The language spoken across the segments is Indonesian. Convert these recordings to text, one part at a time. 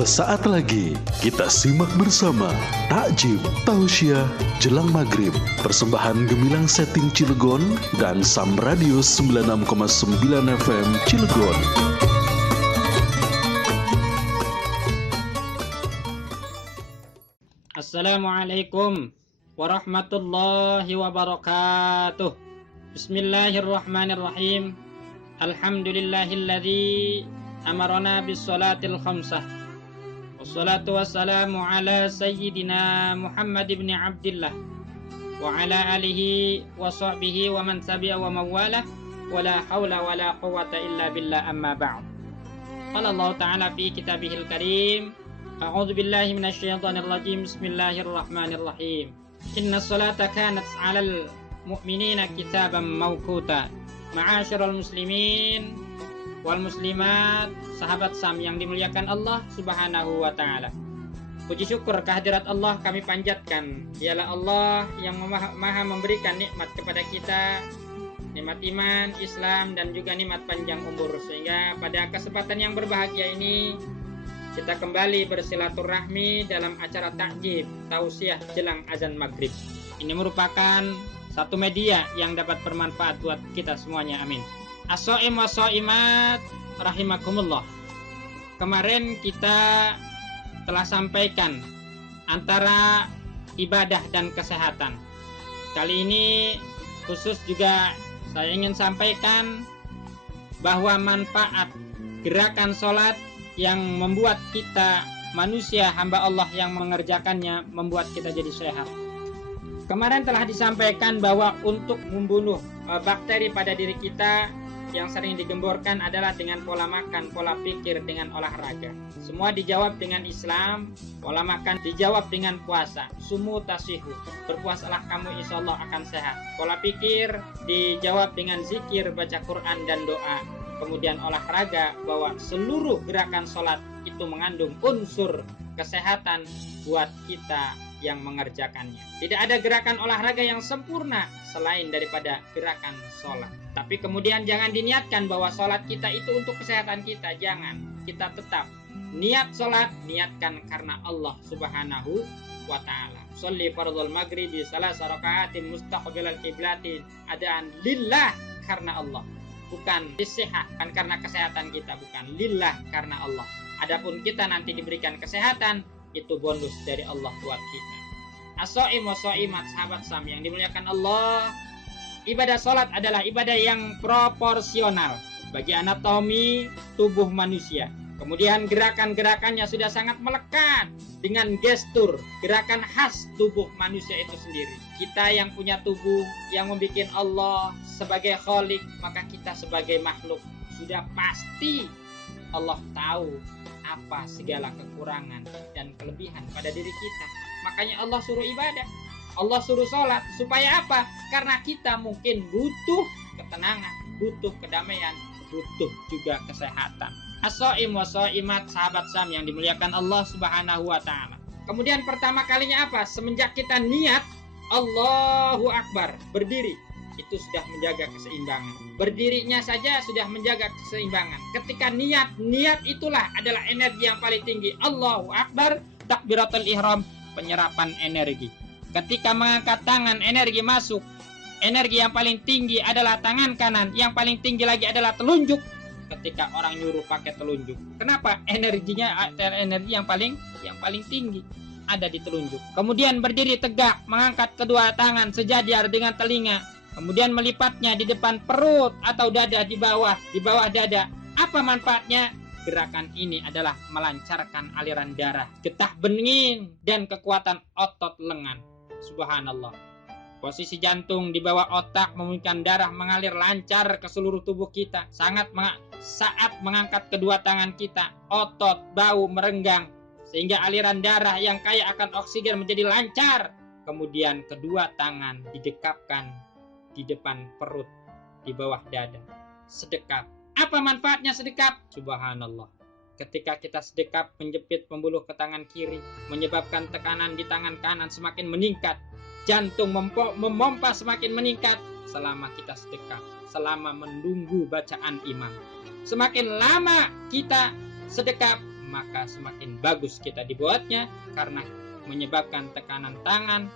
Sesaat lagi kita simak bersama Takjim Tausiah Jelang Maghrib, persembahan Gemilang Setting Cilegon dan Sam Radio 96,9 FM Cilegon. Assalamualaikum warahmatullahi wabarakatuh. Bismillahirrahmanirrahim. Alhamdulillahilladzi amarana bis salatil khamsah. Wassalatu wassalamu ala sayyidina Muhammad ibn Abdillah wa ala alihi wa sahbihi wa man tabi'a wa mawalah wa la hawla wa la quwwata illa billah, amma ba'd. Qala Allah ta'ala fi kitabihil karim, a'udzu billahi minasyaitonir rajim, bismillahirrahmanirrahim. Innas salata kanat 'alal mu'minina kitaban mawquta. Ma'asyiral muslimin wal muslimat, sahabat Sam yang dimuliakan Allah Subhanahu wa taala. Puji syukur kehadirat Allah kami panjatkan. Dialah Allah yang maha memberikan nikmat kepada kita, nikmat iman, Islam, dan juga nikmat panjang umur, sehingga pada kesempatan yang berbahagia ini kita kembali bersilaturahmi dalam acara Takjim Tausiah Jelang Azan Maghrib. Ini merupakan satu media yang dapat bermanfaat buat kita semuanya, amin. As-shaim wa shaimat rahimakumullah. Kemarin kita telah sampaikan antara ibadah dan kesehatan. Kali ini khusus juga saya ingin sampaikan bahwa manfaat gerakan sholat yang membuat kita manusia hamba Allah yang mengerjakannya membuat kita jadi sehat. Kemarin telah disampaikan bahwa untuk membunuh bakteri pada diri kita yang sering digemborkan adalah dengan pola makan, pola pikir, dengan olahraga. Semua dijawab dengan Islam. Pola makan dijawab dengan puasa. Sumu tasihu, berpuasalah kamu insya Allah akan sehat. Pola pikir dijawab dengan zikir, baca Quran dan doa. Kemudian olahraga, bahwa seluruh gerakan sholat itu mengandung unsur kesehatan buat kita yang mengerjakannya. Tidak ada gerakan olahraga yang sempurna selain daripada gerakan sholat. Tapi kemudian jangan diniatkan bahwa sholat kita itu untuk kesehatan kita. Jangan. Kita tetap niat sholat, niatkan karena Allah Subhanahu wa ta'ala. Sholli fardhul maghribi salasa raka'atin mustaqbilal qiblatin adaan lillah, karena Allah. Bukan disihah, kan karena kesehatan kita, bukan lillah, karena Allah. Adapun kita nanti diberikan kesehatan, itu bonus dari Allah buat kita. As-shaim wa shaimat, sahabat Sam yang dimuliakan Allah, ibadah sholat adalah ibadah yang proporsional bagi anatomi tubuh manusia. Kemudian gerakan-gerakannya sudah sangat melekat dengan gestur, gerakan khas tubuh manusia itu sendiri. Kita yang punya tubuh yang membuat Allah sebagai khalik, maka kita sebagai makhluk sudah pasti Allah tahu apa segala kekurangan dan kelebihan pada diri kita. Makanya Allah suruh ibadah, Allah suruh sholat. Supaya apa? Karena kita mungkin butuh ketenangan, butuh kedamaian, butuh juga kesehatan. As-shaim wa shaimat, sahabat Sam yang dimuliakan Allah Subhanahu wa ta'ala. Kemudian pertama kalinya apa? Semenjak kita niat Allahu Akbar, berdiri, itu sudah menjaga keseimbangan. Berdirinya saja sudah menjaga keseimbangan. Ketika niat itulah adalah energi yang paling tinggi. Allahu Akbar, takbiratul ihram, penyerapan energi. Ketika mengangkat tangan, energi masuk. Energi yang paling tinggi adalah tangan kanan, yang paling tinggi lagi adalah telunjuk. Ketika orang nyuruh pakai telunjuk, kenapa? Energi yang paling tinggi ada di telunjuk. Kemudian berdiri tegak, mengangkat kedua tangan sejajar dengan telinga. Kemudian melipatnya di depan perut atau dada, di bawah dada. Apa manfaatnya? Gerakan ini adalah melancarkan aliran darah, getah bening, dan kekuatan otot lengan. Subhanallah. Posisi jantung di bawah otak memungkinkan darah mengalir lancar ke seluruh tubuh kita. Saat mengangkat kedua tangan kita, otot bau merenggang, sehingga aliran darah yang kaya akan oksigen menjadi lancar. Kemudian kedua tangan didekapkan di depan perut, di bawah dada. Sedekap. Apa manfaatnya sedekap? Subhanallah. Ketika kita sedekap menjepit pembuluh ke tangan kiri, menyebabkan tekanan di tangan kanan semakin meningkat. Jantung memompa semakin meningkat selama kita sedekap, selama menunggu bacaan imam. Semakin lama kita sedekap, maka semakin bagus kita dibuatnya, karena menyebabkan tekanan tangan,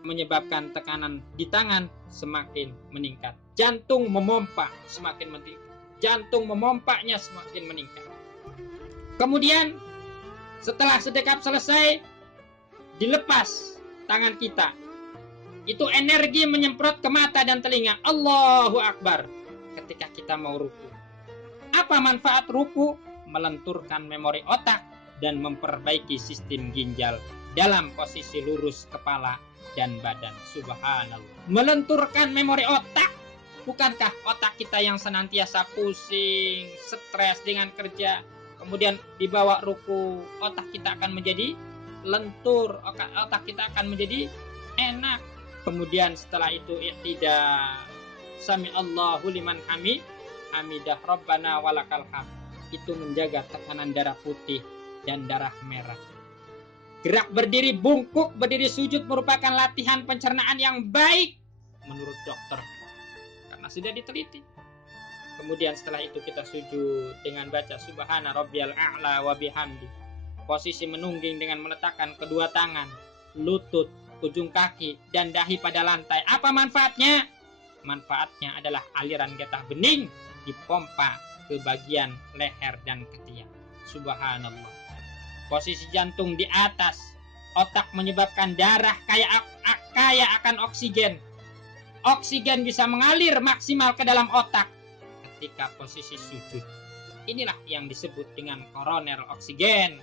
menyebabkan tekanan di tangan semakin meningkat. Jantung memompa semakin meningkat. Jantung memompanya semakin meningkat. Kemudian setelah sedekap selesai, dilepas tangan kita. Itu energi menyemprot ke mata dan telinga. Allahu Akbar. Ketika kita mau ruku. Apa manfaat ruku? Melenturkan memori otak dan memperbaiki sistem ginjal dalam posisi lurus kepala dan badan. Subhanallah. Melenturkan memori otak. Bukankah otak kita yang senantiasa pusing, stres dengan kerja, kemudian dibawa ruku, otak kita akan menjadi lentur, otak kita akan menjadi enak. Kemudian setelah itu tidak sami Allahu liman hamidah Rabbana walakal hamd. Itu menjaga tekanan darah putih dan darah merah. Gerak berdiri bungkuk, berdiri sujud merupakan latihan pencernaan yang baik menurut dokter, karena sudah diteliti. Kemudian setelah itu kita sujud dengan baca Subhana Rabbiyal A'la wa bihamdi. Posisi menungging dengan meletakkan kedua tangan, lutut, ujung kaki, dan dahi pada lantai. Apa manfaatnya? Manfaatnya adalah aliran getah bening dipompa ke bagian leher dan ketiak. Subhanallah. Posisi jantung di atas, otak menyebabkan darah kaya akan oksigen. Oksigen bisa mengalir maksimal ke dalam otak ketika posisi sujud. Inilah yang disebut dengan koroner oksigen.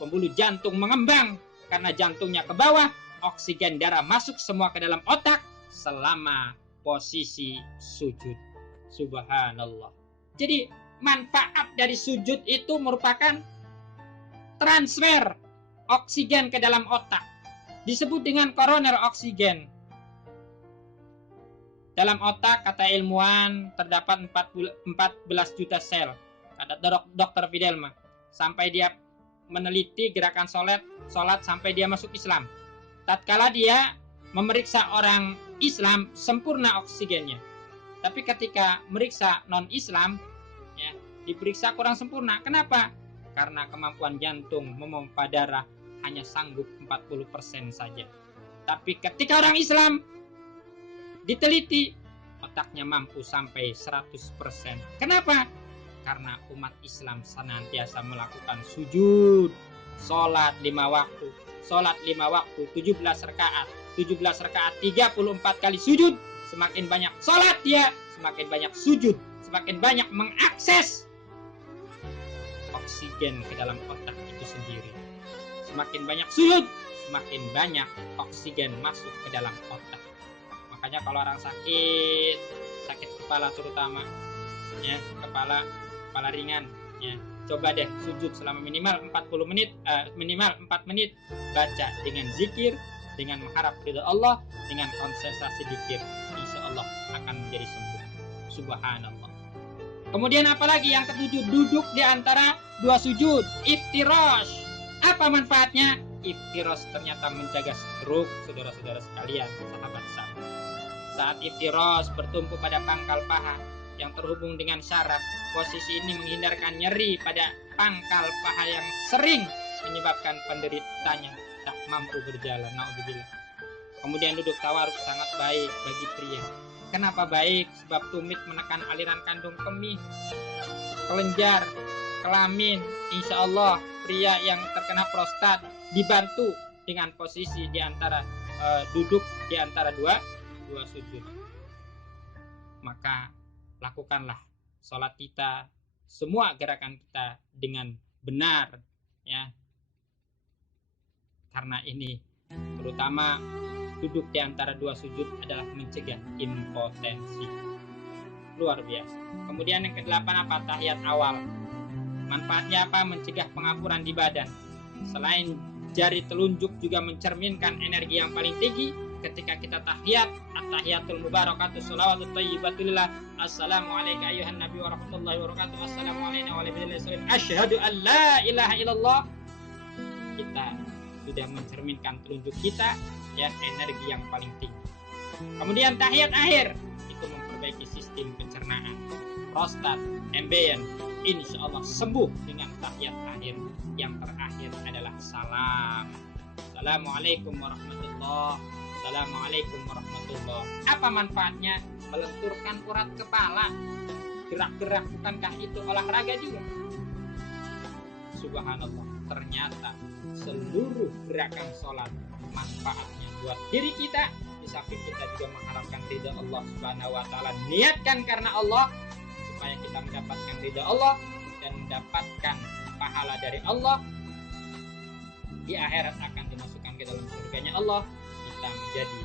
Pembuluh jantung mengembang karena jantungnya ke bawah, oksigen darah masuk semua ke dalam otak selama posisi sujud. Subhanallah. Jadi manfaat dari sujud itu merupakan transfer oksigen ke dalam otak. Disebut dengan koroner oksigen. Dalam otak, kata ilmuwan, terdapat 14 juta sel. Kata Dr. Fidelma. Sampai dia meneliti gerakan sholat sampai dia masuk Islam. Tatkala dia memeriksa orang Islam, sempurna oksigennya. Tapi ketika meriksa non-Islam, ya, diperiksa kurang sempurna. Kenapa? Karena kemampuan jantung memompa darah hanya sanggup 40% saja. Tapi ketika orang Islam diteliti, otaknya mampu sampai 100%. Kenapa? Karena umat Islam senantiasa melakukan sujud, sholat 5 waktu. Sholat 5 waktu, 17 rakaat. 17 rakaat, 34 kali sujud. Semakin banyak sholat dia, semakin banyak sujud. Semakin banyak mengakses oksigen ke dalam otak itu sendiri. Semakin banyak sujud, semakin banyak oksigen masuk ke dalam otak. Makanya kalau orang sakit kepala terutama, ya, kepala ringan, ya, coba deh sujud selama minimal 40 menit, minimal 4 menit, baca dengan zikir, dengan mengharap ridha Allah, dengan konsentrasi zikir, insya Allah akan menjadi sembuh. Subhanallah. Kemudian apalagi yang ketujuh, duduk di antara dua sujud, iftirash. Apa manfaatnya? Iftirash ternyata mencegah stroke, saudara-saudara sekalian, sahabat-sahabat. Saat iftirash bertumpu pada pangkal paha yang terhubung dengan syaraf, posisi ini menghindarkan nyeri pada pangkal paha yang sering menyebabkan penderitanya tak mampu berjalan. Naudzubillah. Kemudian duduk tawaruk sangat baik bagi pria. Kenapa baik? Sebab tumit menekan aliran kandung kemih, kelenjar, kelamin. Insya Allah pria yang terkena prostat dibantu dengan posisi di antara duduk di antara dua sujud. Maka lakukanlah sholat kita, semua gerakan kita dengan benar, ya. Karena ini terutama duduk di antara dua sujud adalah mencegah impotensi. Luar biasa. Kemudian yang ke-8 apa? Tahiyat awal. Manfaatnya apa? Mencegah pengapuran di badan. Selain jari telunjuk juga mencerminkan energi yang paling tinggi. Ketika kita tahiyat, at-tahiyatul mubarakatuh sholawatut thayyibatulillah. Assalamualaikum ayuhan nabi wa rahmatullahi wa barakatuh. Assalamualaikum warahmatullahi wabarakatuh. Asyhadu an la ilaha illallah. Kita sudah mencerminkan telunjuk kita, ya, energi yang paling tinggi. Kemudian tahiyat akhir itu memperbaiki sistem pencernaan, prostat, embeien, insya Allah sembuh dengan tahiyat akhir. Yang terakhir adalah salam. Assalamualaikum warahmatullahi. Assalamualaikum warahmatullahi. Apa manfaatnya? Melenturkan urat kepala. Gerak-gerak, bukankah itu olahraga juga? Subhanallah, ternyata seluruh gerakan sholat manfaatnya buat diri kita. Di samping kita juga mengharapkan ridha Allah Subhanahu wa taala. Niatkan karena Allah supaya kita mendapatkan ridha Allah dan mendapatkan pahala dari Allah. Di akhirat akan dimasukkan ke dalam surganya Allah. Kita menjadi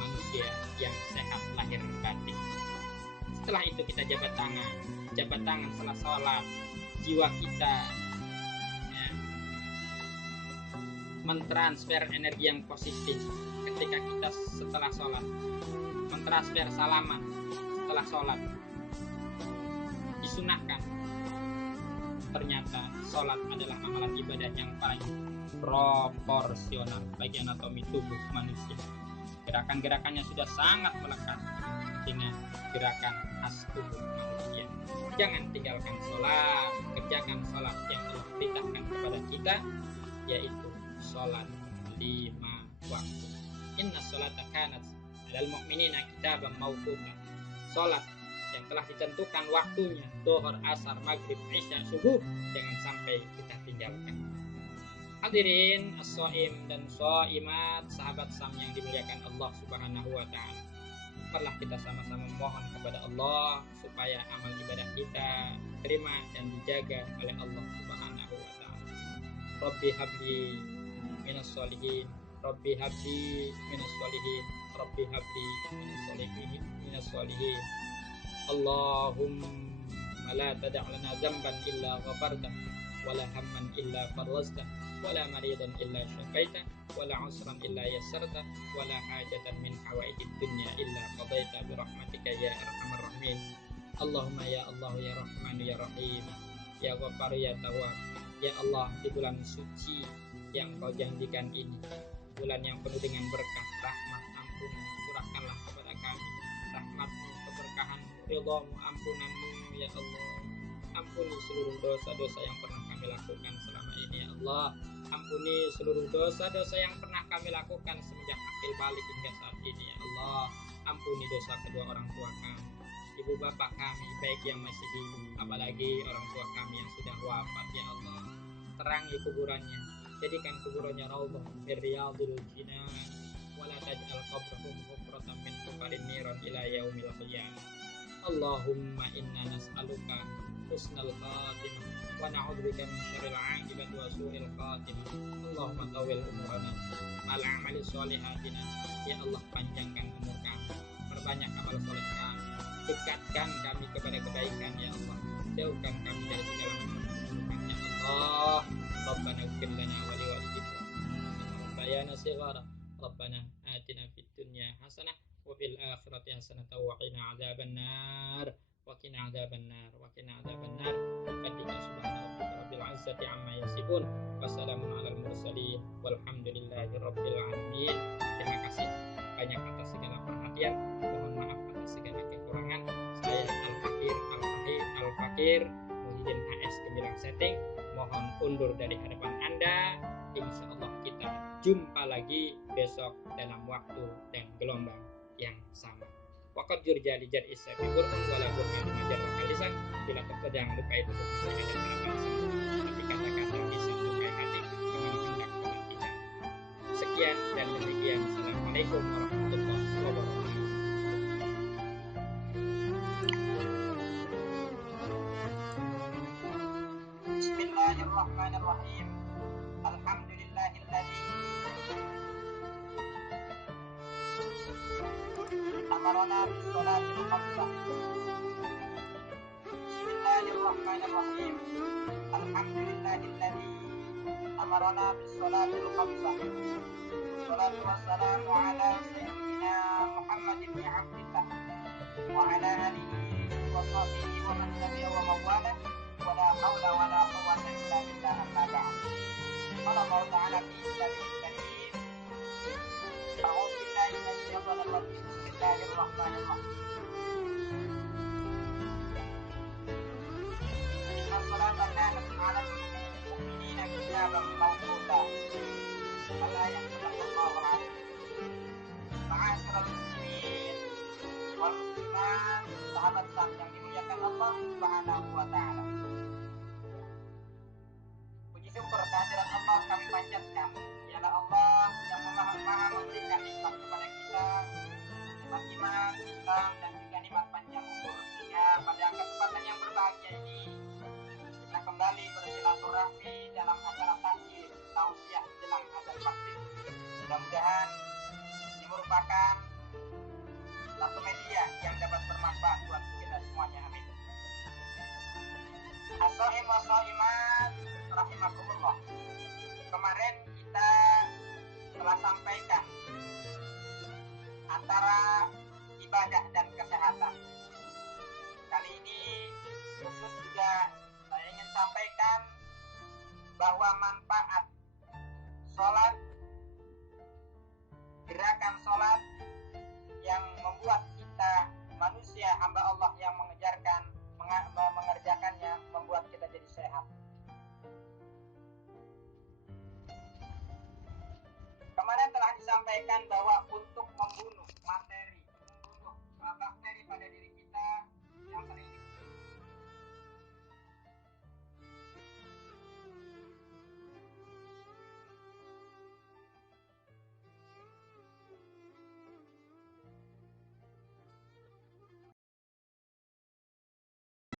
manusia yang sehat lahir batin. Setelah itu kita jabat tangan setelah sholat. Jiwa kita mentransfer energi yang positif ketika kita setelah sholat, mentransfer salaman setelah sholat. Disunahkan. Ternyata sholat adalah amalan ibadah yang paling proporsional bagi anatomi tubuh manusia. Gerakan-gerakannya sudah sangat melekat dengan gerakan khas tubuh manusia. Jangan tinggalkan sholat, kerjakan sholat yang telah diperintahkan kepada kita, yaitu sholat 5 waktu. Inna sholata kanat 'alal mu'minina kitaban mawquta. Sholat yang telah ditentukan waktunya, zuhur, asar, maghrib, isya, subuh, jangan sampai kita tinggalkan. Hadirin as-shaim dan shaimat, sahabat Sam yang dimuliakan Allah Subhanahu wa taala. Marilah kita sama-sama mohon kepada Allah supaya amal ibadah kita terima dan dijaga oleh Allah Subhanahu wa taala. Rabbi habli minas sholihin, Rabbi habli minas sholihin, Rabbi habli minas sholihin. Allahumma la tada' lana dzamban illa ghafarta wala hamman illa farajta wala maridan illa syafaita wala usran illa yassarta wala hajatan min hawaijid dunya illa qadaita bi rahmatika ya arhamar rahimin. Allahumma ya Allah ya Rahman ya Rahim ya Ghaffar ya Tawwab. Ya Allah, di bulan suci yang Kau janjikan ini, bulan yang penuh dengan berkah, rahmat, ampunan, curahkanlah kepada kami rahmat-Mu, keberkahan-Mu, ridha-Mu, ampunan-Mu ya Allah. Ampuni seluruh dosa-dosa yang pernah kami lakukan selama ini ya Allah. Ampuni seluruh dosa-dosa yang pernah kami lakukan semenjak akil balik hingga saat ini ya Allah. Ampuni dosa kedua orang tua kami, ibu bapak kami, baik yang masih hidup, apalagi orang tua kami yang sudah wafat ya Allah. Terangi kuburannya, jadikan kuburannya raudhah min riyadhil jinan, wa la taj'al qabrahum hufratan min hufarin niran ila yaumil qiyamah. Allahumma inna nas'aluka husnal khatimah wa na'udzubika min syarril 'aqibati wa su'il khatimah. Allahumma tawil umurana mal a'mali sholihatina. Ya Allah, panjangkan umur kami, perbanyak amal soleh kami, dekatkan kami kepada kebaikan ya Allah, jauhkan kami dari segala macam keburukan ya Allah. Rabbana ighfir lana wa li walidina bayana sighara. Rabbana atina fid dunya hasanah wa fil akhirati hasanah wa qina adzabannar. Wakina adzabannar, wakina adzabannar. Fadika subhana rabbika rabbil izzati amma yasifun. Wassalamun alal mursalin walhamdulillahi rabbil alamin. Terima kasih banyak atas segala perhatian. Mohon maaf atas segala kekurangan. Saya Al-Fakir Muhyiddin HS Gemilang Setting mohon undur dari hadapan Anda. Insya Allah kita jumpa lagi besok dalam waktu dan gelombang yang sama. Waqad jurjali jar isa fi Qur'an wala burhan majar kalisan. Bila terkadang luka itu masih ada pada lisan, tapi kata-kata bisa melukai hati dengan hendak pada kita. Sekian dan demikian. Assalamualaikum warahmatullahi wabarakatuh. Bismillahirrahmanirrahim. Alhamdulillahilladzi amarna bis-sholatil khamsah. Bismillahirrahmanirrahim. Alhamdulillahilladzi amarna bis-sholatil khamsah. Wassalatu wassalamu ala sayyidina Muhammad ibn Abdillah wa ala alihi wa sahbihi wa man tabi'a wa mawala. Wala haula wala quwwata illa billah. Amma ba'd. Qala Allah ta'ala fi kitabihil karim. A'udzu billahi minash shaitanir rajim. Bismillahirrahmanirrahim. 'ala al-mu'minina kitaban mawquta. Al-ayat sallallahu alaihi. Ma'asyiral muslimin wal muslimat, sahabat yang dimuliakan Allah Subhanahu wa taala. Puji syukur kehadirat Allah kami panjatkan. Dialah Allah yang maha memberikan nikmat kepada kita, nikmat iman, Islam, dan juga nikmat panjang umur. Sehingga pada kesempatan yang berbahagia ini kita kembali bersilaturahmi dalam acara takjil tausiah jelang azan maghrib. Mudah-mudahan ini merupakan satu media yang dapat bermanfaat buat kita semuanya. Amin. As-shaim wa shaimat rahimakumullah. Kemarin kita telah sampaikan antara ibadah dan kesehatan. Kali ini khusus juga saya ingin sampaikan bahwa manfaat sholat, gerakan sholat yang membuat kita manusia hamba Allah yang mengerjakannya membuat kita jadi sehat. Kemarin telah disampaikan bahwa